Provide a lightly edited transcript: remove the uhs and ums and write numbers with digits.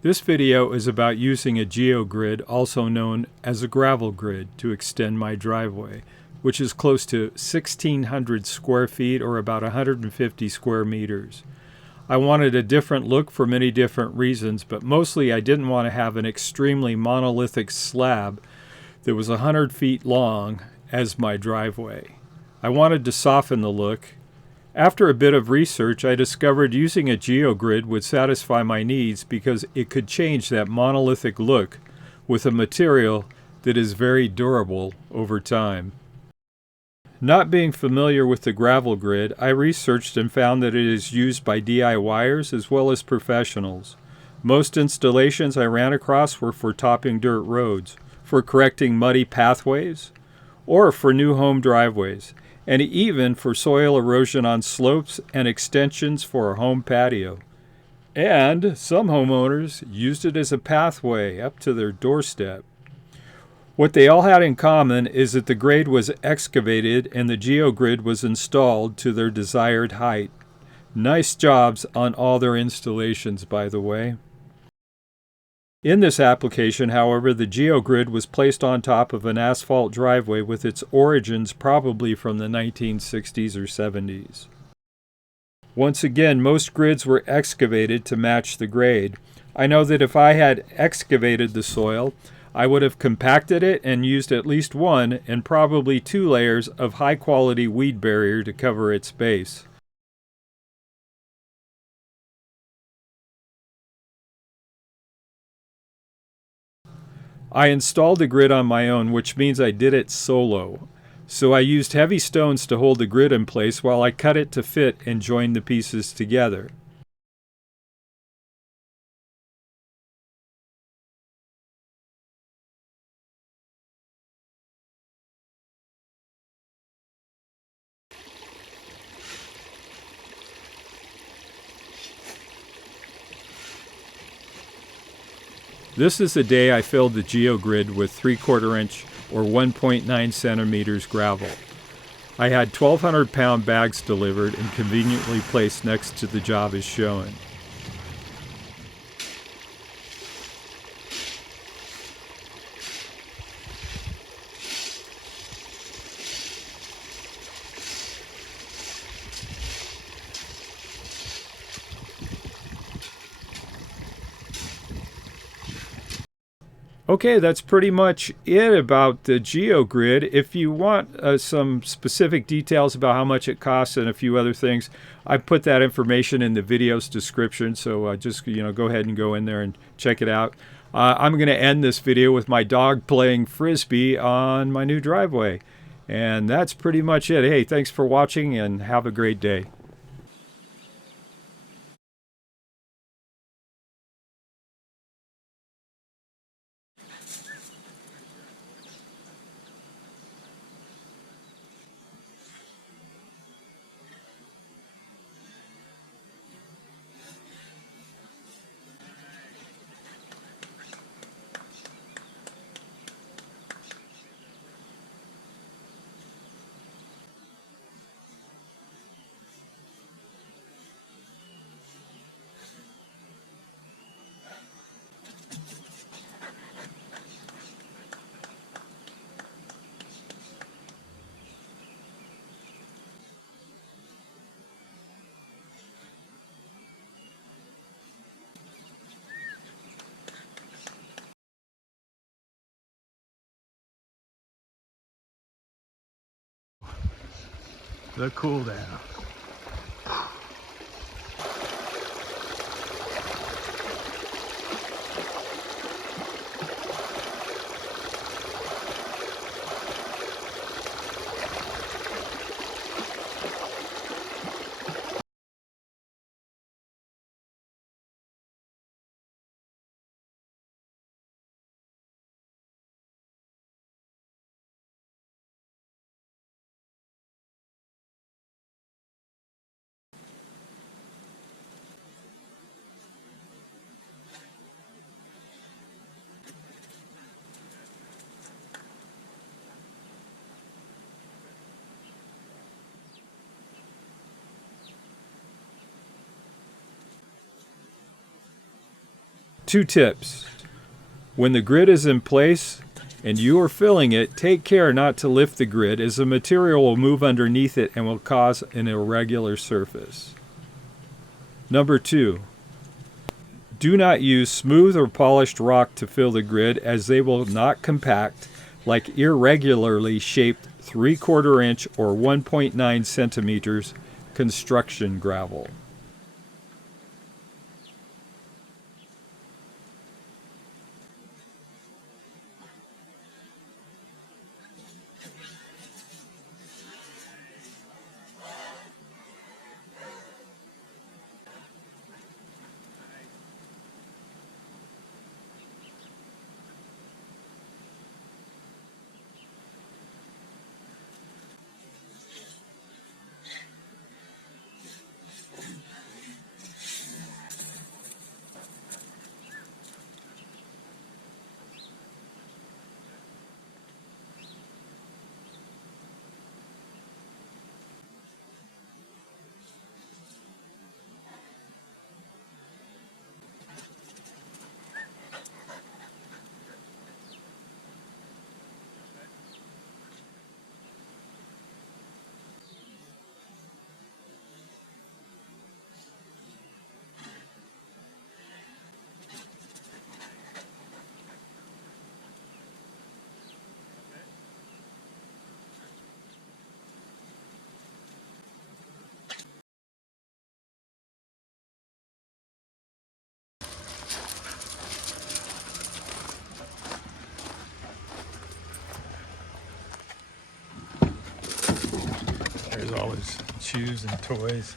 This video is about using a geogrid, also known as a gravel grid, to extend my driveway, which is close to 1,600 square feet or about 150 square meters. I wanted a different look for many different reasons, but mostly I didn't want to have an extremely monolithic slab that was 100 feet long as my driveway. I wanted to soften the look. After a bit of research, I discovered using a geogrid would satisfy my needs because it could change that monolithic look with a material that is very durable over time. Not being familiar with the gravel grid, I researched and found that it is used by DIYers as well as professionals. Most installations I ran across were for topping dirt roads, for correcting muddy pathways, or for new home driveways, and even for soil erosion on slopes and extensions for a home patio. And some homeowners used it as a pathway up to their doorstep. What they all had in common is that the grade was excavated and the geogrid was installed to their desired height. Nice jobs on all their installations, by the way. In this application, however, the geogrid was placed on top of an asphalt driveway with its origins probably from the 1960s or 70s. Once again, most grids were excavated to match the grade. I know that if I had excavated the soil, I would have compacted it and used at least one and probably 2 layers of high-quality weed barrier to cover its base. I installed the grid on my own, which means I did it solo. So I used heavy stones to hold the grid in place while I cut it to fit and joined the pieces together. This is the day I filled the geogrid with 3/4 inch or 1.9 centimeters gravel. I had 1,200 pound bags delivered and conveniently placed next to the job as shown. Okay, that's pretty much it about the GeoGrid. If you want some specific details about how much it costs and a few other things, I put that information in the video's description, so just go ahead and go in there and check it out. I'm going to end this video with my dog playing Frisbee on my new driveway. And that's pretty much it. Hey, thanks for watching and have a great day. The cool down. 2 tips. When the grid is in place and you are filling it, take care not to lift the grid, as the material will move underneath it and will cause an irregular surface. Number 2. Do not use smooth or polished rock to fill the grid, as they will not compact like irregularly shaped 3/4 inch or 1.9 centimeters construction gravel. There's all his shoes and toys.